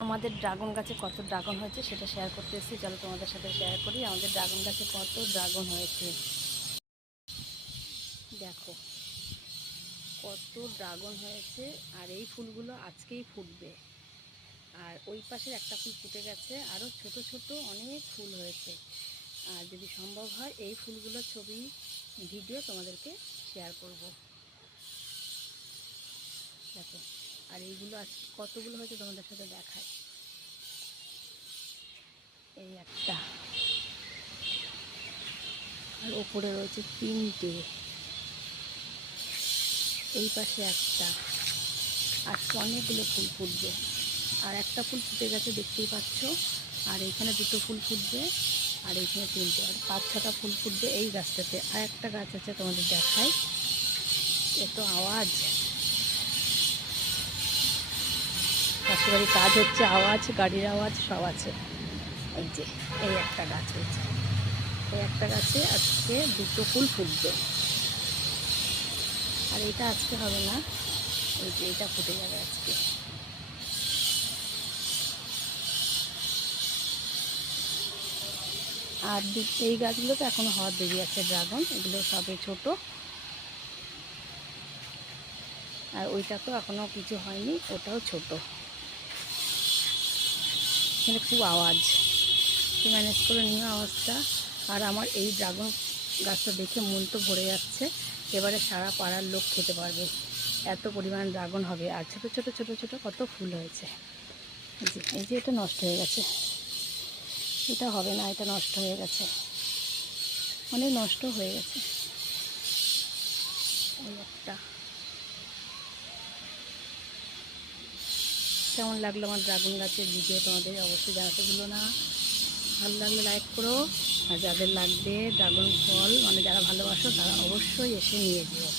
আমাদের ড্রাগন গাছে কত ড্রাগন হয়েছে সেটা শেয়ার করতে এসেছি। চলো তোমাদের সাথে শেয়ার করি আমাদের ড্রাগন গাছে কত ড্রাগন হয়েছে। দেখো কত ড্রাগন হয়েছে, আর এই ফুলগুলো আজকেই ফুটবে। আর ওই পাশের একটা ফুল ফুটে গেছে, আরও ছোট ছোট অনেক ফুল হয়েছে। আর যদি সম্ভব হয় এই ফুলগুলোর ছবি ভিডিও তোমাদেরকে শেয়ার করব। দেখো, আর এইগুলো আজ কতগুলো হয়েছে তোমাদের সাথে দেখায়। এই একটা, আর ওপরে রয়েছে তিনটে, এই পাশে একটা। আজকে অনেকগুলো ফুল ফুটবে, আর একটা ফুল ফুটে গেছে দেখতেই পাচ্ছ। আর এইখানে দুটো ফুল ফুটবে, আর এইখানে তিনটে, আর 5-6টা ফুল ফুটবে এই গাছটাতে। আর একটা গাছ আছে তোমাদের দেখাই। এত আওয়াজ, পাশেবাড়ি কাজ হচ্ছে, আওয়াজ, গাড়ির আওয়াজ সব আছে। এই যে এই একটা গাছ হয়েছে, এই একটা গাছে আজকে দুটো ফুল ফুটবে। আর এটা আজকে হবে না, এই যে এটা ফুটে যাবে আজকে। আর এই গাছগুলো তো এখনো হওয়ার দেরি আছে, ড্রাগন এগুলো সবে ছোট। আর ওইটা তো এখনো কিছু হয়নি, ওটাও ছোট। এখানে খুব আওয়াজ, ম্যানেজ করে নিও আওয়াজটা। আর আমার এই ড্রাগন গাছটা দেখে মন তো ভরে যাচ্ছে। এবারে সারা পাড়ার লোক খেতে পারবে, এত পরিমাণ ড্রাগন হবে। আর ছোটো ছোটো ছোটো ছোটো কত ফুল হয়েছে। এই যে এটা নষ্ট হয়ে গেছে, এটা হবে না, এটা নষ্ট হয়ে গেছে, অনেক নষ্ট হয়ে গেছে। এই একটা। কেমন লাগলো আমার ড্রাগন গাছের ভিডিও তোমাদের অবশ্যই জানাতে ভুলো না। ভালো লাগলে লাইক করো, আর যাদের লাগবে ড্রাগন ফল, মানে যারা ভালোবাসো তারা অবশ্যই এসে নিয়ে যেও।